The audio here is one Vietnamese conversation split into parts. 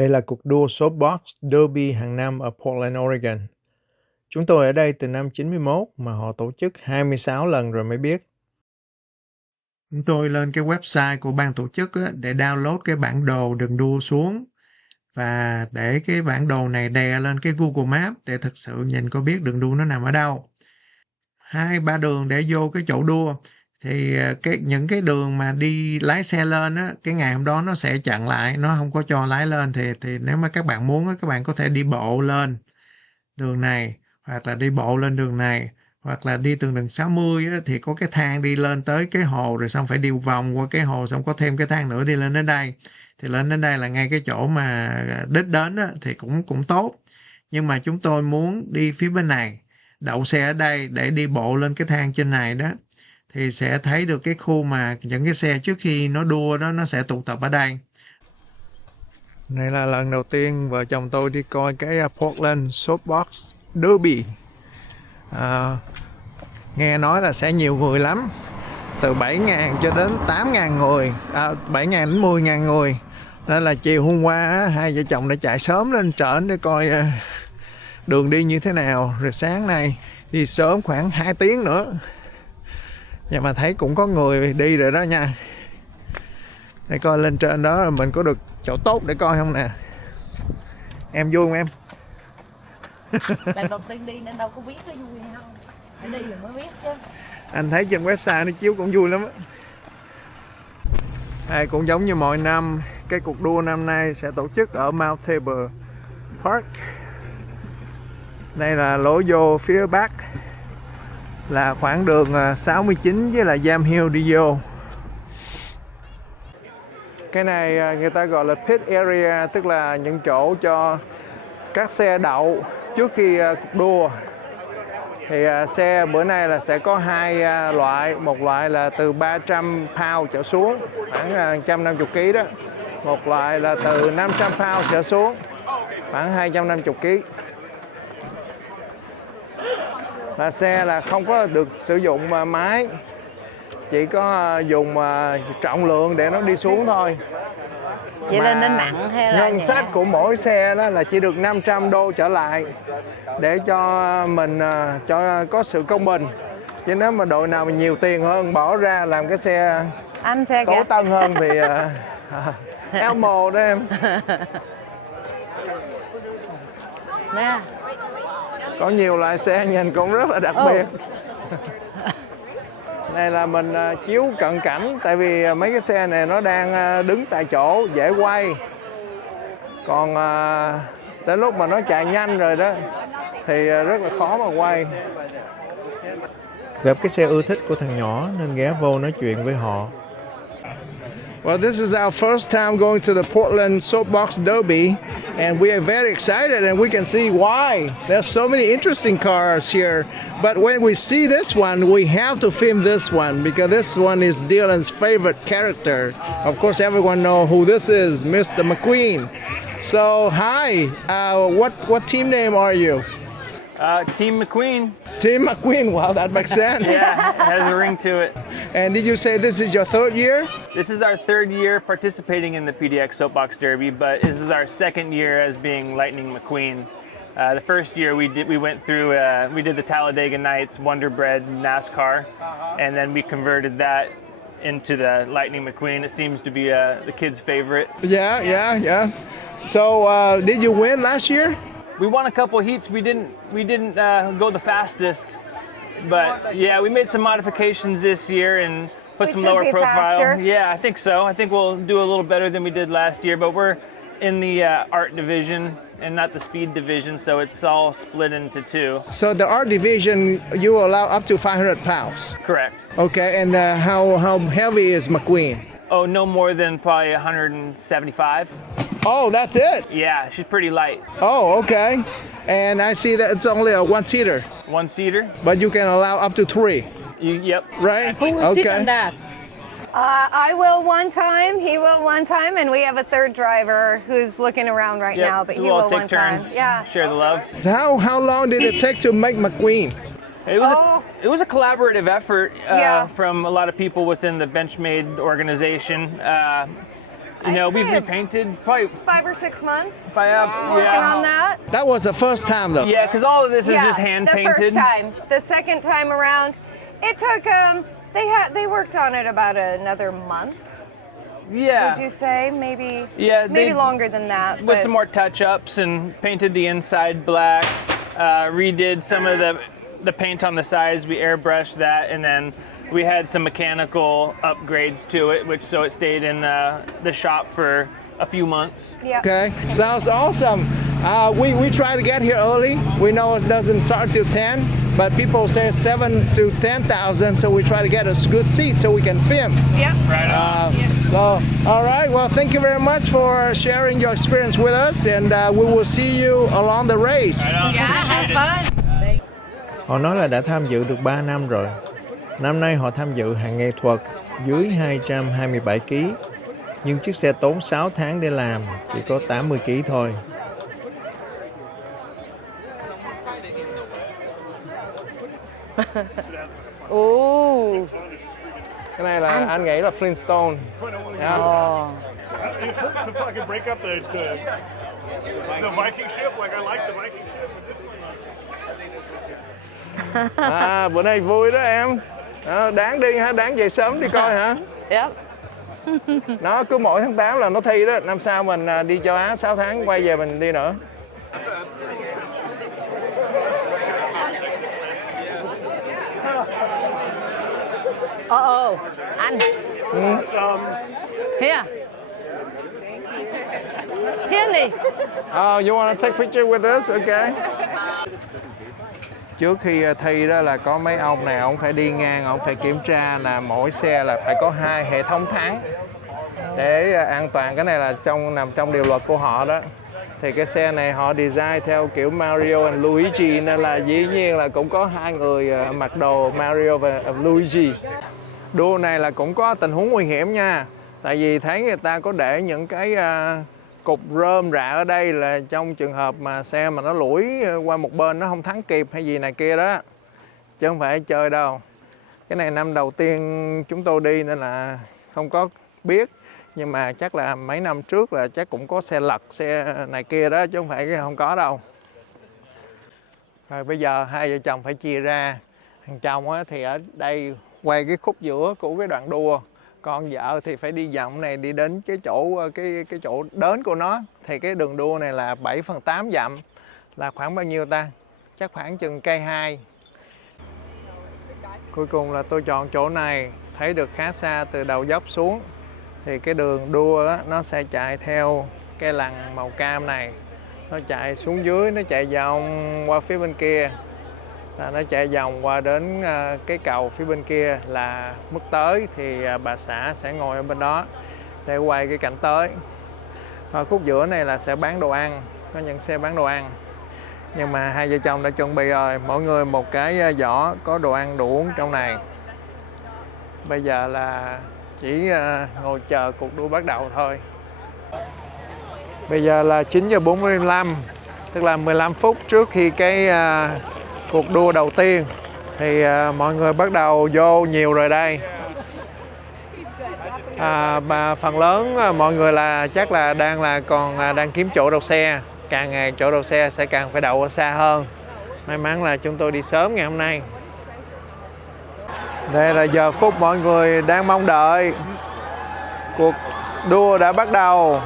Đây là cuộc đua Soapbox Derby hàng năm ở Portland, Oregon. Chúng tôi ở đây từ năm 91 mà họ tổ chức 26 lần rồi mới biết. Chúng tôi lên cái website của ban tổ chức để download cái bản đồ đường đua xuống và để cái bản đồ này đè lên cái Google Maps để thực sự nhìn có biết đường đua nó nằm ở đâu. 2-3 đường để vô cái chỗ đua thì những cái đường mà đi lái xe lên á, cái ngày hôm đó nó sẽ chặn lại, nó không có cho lái lên thì nếu mà các bạn muốn á, các bạn có thể đi bộ lên đường này hoặc là đi bộ lên đường này hoặc là đi từ đường 60 á, thì có cái thang đi lên tới cái hồ rồi xong phải đi vòng qua cái hồ xong có thêm cái thang nữa đi lên đến đây. Thì lên đến đây là ngay cái chỗ mà đích đến á, thì cũng tốt. Nhưng mà chúng tôi muốn đi phía bên này, đậu xe ở đây để đi bộ lên cái thang trên này đó thì sẽ thấy được cái khu mà những cái xe trước khi nó đua đó nó sẽ tụ tập ở đây. Này là lần đầu tiên vợ chồng tôi đi coi cái Portland Soapbox Derby. Nghe nói là sẽ nhiều người lắm, từ 7.000 cho đến 8.000 người, 7.000 đến 10.000 người. Nên là chiều hôm qua hai vợ chồng đã chạy sớm lên trển để coi đường đi như thế nào. Rồi sáng nay đi sớm khoảng 2 tiếng nữa. Nhưng mà thấy cũng có người đi rồi đó nha. Để coi lên trên đó mình có được chỗ tốt để coi không nè. Em vui không em? Lần đầu tiên đi nên đâu có biết có vui không. Phải đi rồi mới biết chứ. Anh thấy trên website nó chiếu cũng vui lắm á. Cũng giống như mọi năm, cái cuộc đua năm nay sẽ tổ chức ở Mount Tabor Park. Đây là lối vô phía bắc, là khoảng đường 69 với là Yam Hill đi vô. Cái này người ta gọi là pit area, tức là những chỗ cho các xe đậu trước khi cuộc đua. Thì xe bữa nay là sẽ có hai loại, một loại là từ 300 pound trở xuống, khoảng 150 kg đó. Một loại là từ 500 pound trở xuống, khoảng 250 kg. Là xe là không có được sử dụng máy, chỉ có dùng trọng lượng để nó đi xuống thôi. Vậy là nên nặng hay là ngân sách của mỗi xe đó là chỉ được 500 đô trở lại để cho mình cho có sự công bình. Chứ nếu mà đội nào mà nhiều tiền hơn bỏ ra làm cái xe tối tân hơn thì Elmo đó em. Nè. Có nhiều loại xe nhìn cũng rất là đặc biệt. Này là mình chiếu cận cảnh, tại vì mấy cái xe này nó đang đứng tại chỗ dễ quay. Còn đến lúc mà nó chạy nhanh rồi đó thì rất là khó mà quay. Gặp cái xe ưa thích của thằng nhỏ nên ghé vô nói chuyện với họ. Well, this is our first time going to the Portland Soapbox Derby, and we are very excited, and we can see why. There's so many interesting cars here, but when we see this one, we have to film this one because this one is Dylan's favorite character. Of course, everyone knows who this is, Mr. McQueen. So, hi, what team name are you? Team McQueen. Team McQueen, wow, that makes sense. Yeah, it has a ring to it. And did you say this is your third year? This is our third year participating in the PDX Soapbox Derby, but this is our second year as being Lightning McQueen. The first year we did the Talladega Nights Wonder Bread NASCAR, and then we converted that into the Lightning McQueen. It seems to be the kids' favorite. Yeah. So did you win last year? We won a couple heats. We didn't go the fastest, but yeah, we made some modifications this year and put some lower profile. Faster. Yeah, I think so. I think we'll do a little better than we did last year, but we're in the art division and not the speed division, so it's all split into two. So the art division, you allow up to 500 pounds. Correct. Okay, and how heavy is McQueen? Oh, no more than probably 175. Oh, that's it? Yeah, she's pretty light. Oh, okay. And I see that it's only a one-seater. One-seater. But you can allow up to 3. Yep. Right? Who will sit on that? I will one time, he will one time, and we have a third driver who's looking around right now, but so he we'll will take one turns, time. Yeah. share the love. How long did it take to make McQueen? It was a collaborative effort Yeah. from a lot of people within the Benchmade organization. You know, we've see. repainted probably 5 or 6 months. yeah. Working on that. That was the first time though. Yeah, because all of this is just hand the painted. first time. The second time around, it took they worked on it about another month. Yeah. Would you say maybe? Yeah, maybe they- longer than that. With but- some more touch-ups and painted the inside black, redid some of the paint on the sides. We airbrushed that, and then we had some mechanical upgrades to it, so it stayed in the shop for a few months. Yeah. Okay, sounds awesome. We try to get here early. We know it doesn't start till 10, but people say 7 to 10,000, so we try to get a good seat so we can film. Yep. Right on. So, all right, well, thank you very much for sharing your experience with us, and we will see you along the race. Right on. Yeah, have Appreciate it. fun. Họ nói là đã tham dự được 3 năm rồi. Năm nay họ tham dự hạng nghệ thuật dưới 227 kg. Nhưng chiếc xe tốn 6 tháng để làm, chỉ có 80 kg thôi. Ooh. Cái này là anh nghĩ là Flintstone. Yeah. Oh. To fucking break up the Viking ship, like I like the Viking ship. Bữa nay vui đó em. Đáng đi hả? Đáng về sớm đi coi hả? Yep. Nó cứ mỗi tháng 8 là nó thi đó. Năm sau mình đi châu Á 6 tháng quay về mình đi nữa. Uh-oh. Anh. Here. Here nè. Oh, you want to take picture with us? Okay. Trước khi thi đó là có mấy ông này, ông phải đi ngang, ông phải kiểm tra là mỗi xe là phải có 2 hệ thống thắng để an toàn. Cái này là nằm trong điều luật của họ đó. Thì cái xe này họ design theo kiểu Mario and Luigi, nên là dĩ nhiên là cũng có 2 người mặc đồ Mario và Luigi. Đua này là cũng có tình huống nguy hiểm nha. Tại vì thấy người ta có để những cái cục rơm rạ ở đây là trong trường hợp mà xe mà nó lủi qua một bên nó không thắng kịp hay gì này kia đó. Chứ không phải chơi đâu. Cái này năm đầu tiên chúng tôi đi nên là không có biết. Nhưng mà chắc là mấy năm trước là chắc cũng có xe lật, xe này kia đó, chứ không phải không có đâu. Rồi bây giờ hai vợ chồng phải chia ra. Thằng chồng á, thì ở đây quay cái khúc giữa của cái đoạn đua. Còn vợ thì phải đi dặm này đi đến cái chỗ cái chỗ đến của nó. Thì cái đường đua này là 7/8 dặm. Là khoảng bao nhiêu ta? Chắc khoảng chừng cây 2. Cuối cùng là tôi chọn chỗ này, thấy được khá xa từ đầu dốc xuống. Thì cái đường đua đó, nó sẽ chạy theo cái lằn màu cam này. Nó chạy xuống dưới, nó chạy vòng qua phía bên kia. Là nó chạy vòng qua đến cái cầu phía bên kia là mức tới. Thì bà xã sẽ ngồi ở bên đó để quay cái cảnh tới. Ở khúc giữa này là sẽ bán đồ ăn, có những xe bán đồ ăn. Nhưng mà hai vợ chồng đã chuẩn bị rồi, mỗi người một cái giỏ có đồ ăn đồ uống trong này. Bây giờ là chỉ ngồi chờ cuộc đua bắt đầu thôi. Bây giờ là 9:45, tức là 15 phút trước khi cái cuộc đua đầu tiên. Thì mọi người bắt đầu vô nhiều rồi đây. Mà phần lớn mọi người là chắc là đang kiếm chỗ đậu xe. Càng ngày chỗ đậu xe sẽ càng phải đậu ở xa hơn. May mắn là chúng tôi đi sớm ngày hôm nay. Đây là giờ phút mọi người đang mong đợi. Cuộc đua đã bắt đầu.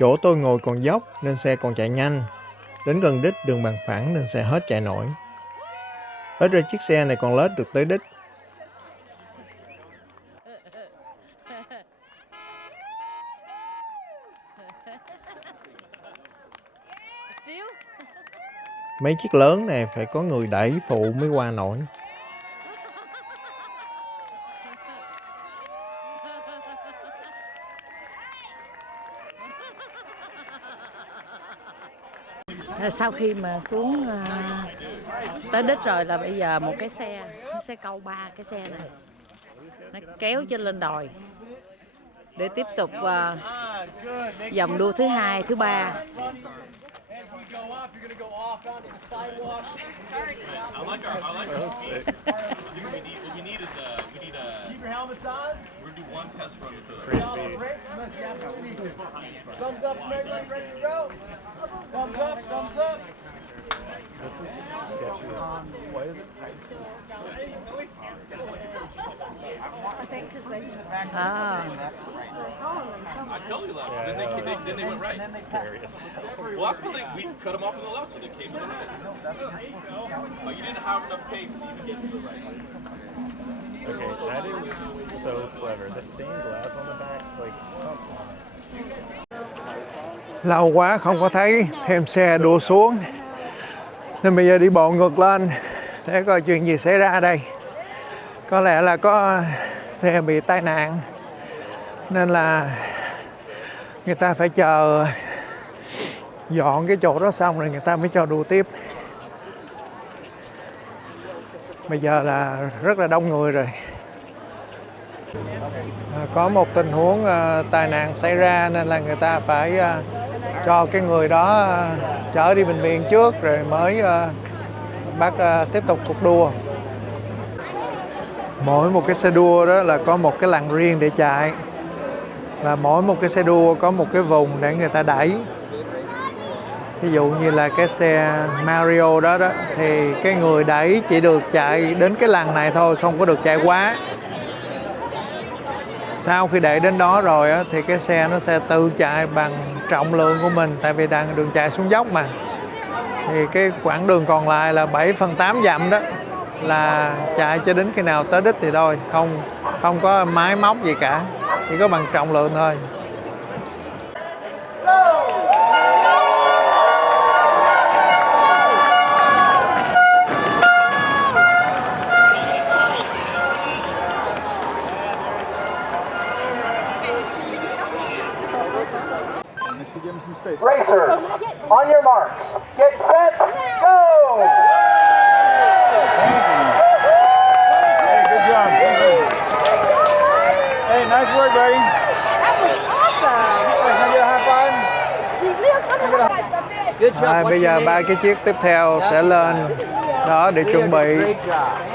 Chỗ tôi ngồi còn dốc nên xe còn chạy nhanh. Đến gần đích đường bằng phẳng nên xe hết chạy nổi. Ít ra chiếc xe này còn lết được tới đích. Mấy chiếc lớn này phải có người đẩy phụ mới qua nổi. Sau khi mà xuống tới đích rồi là bây giờ một cái xe, nó sẽ câu 3 cái xe này, nó kéo trên lên đồi để tiếp tục vòng đua thứ 2, thứ 3. I tell you that. Then they went right. Well, that's because we cut them off on the left, so they came to the right. Oh, you didn't have enough pace to even get to the right. Okay, that is so clever. The stained glass on the back, like, come on. Lâu quá không có thấy thêm xe đua xuống, nên bây giờ đi bộ ngược lên để coi chuyện gì xảy ra đây. Có lẽ là có xe bị tai nạn nên là người ta phải chờ dọn cái chỗ đó xong rồi người ta mới cho đua tiếp. Bây giờ là rất là đông người rồi. Có một tình huống tai nạn xảy ra nên là người ta phải cho cái người đó chở đi bệnh viện trước rồi mới bắt tiếp tục cuộc đua. Mỗi một cái xe đua đó là có một cái làn riêng để chạy. Và mỗi một cái xe đua có một cái vùng để người ta đẩy. Ví dụ như là cái xe Mario đó thì cái người đẩy chỉ được chạy đến cái làn này thôi, không có được chạy quá. Sau khi đẩy đến đó rồi thì cái xe nó sẽ tự chạy bằng trọng lượng của mình, tại vì đường chạy xuống dốc mà. Thì cái quãng đường còn lại là 7/8 dặm đó là chạy cho đến khi nào tới đích thì thôi, không có máy móc gì cả, chỉ có bằng trọng lượng thôi. Racers, on your marks, get set, go! Hey, good job. Hey, nice work, buddy. That was awesome. Can I get a high five? Bây giờ 3 cái chiếc tiếp theo sẽ lên đó để chuẩn bị.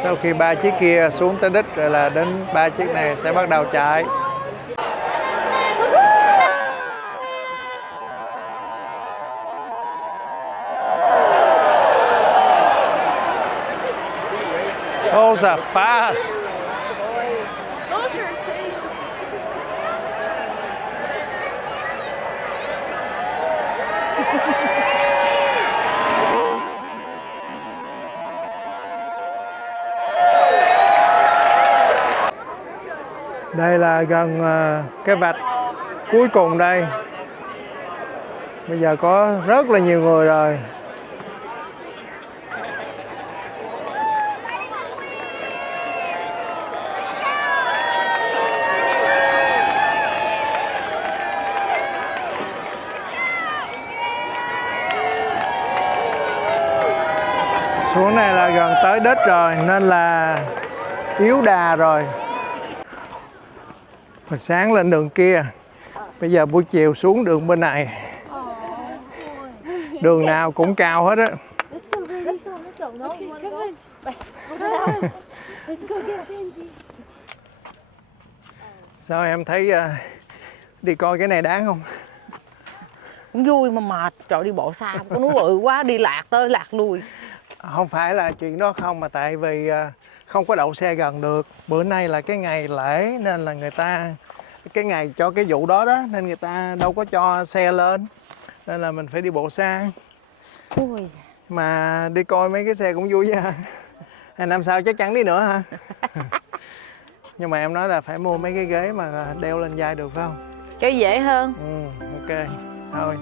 Sau khi 3 chiếc kia xuống tới đích rồi là đến 3 chiếc này sẽ bắt đầu chạy. Those are fast. Đây là gần cái vạch cuối cùng đây. Bây giờ có rất là nhiều người rồi. Xuống này là gần tới đích rồi nên là yếu đà rồi. Hồi sáng lên đường kia, bây giờ buổi chiều xuống đường bên này. Đường nào cũng cao hết á. Sao em thấy đi coi cái này đáng không? Cũng vui mà mệt, trời đi bộ xa, có núi bự quá, đi lạc tới lạc lui. Không phải là chuyện đó không, mà tại vì không có đậu xe gần được. Bữa nay là cái ngày lễ nên là người ta cái ngày cho cái vụ đó đó nên người ta đâu có cho xe lên, nên là mình phải đi bộ xa. Ui. Mà đi coi mấy cái xe cũng vui chứ ha. Năm sau chắc chắn đi nữa hả? Nhưng mà em nói là phải mua mấy cái ghế mà đeo lên vai được phải không? Cho dễ hơn. Ok, thôi.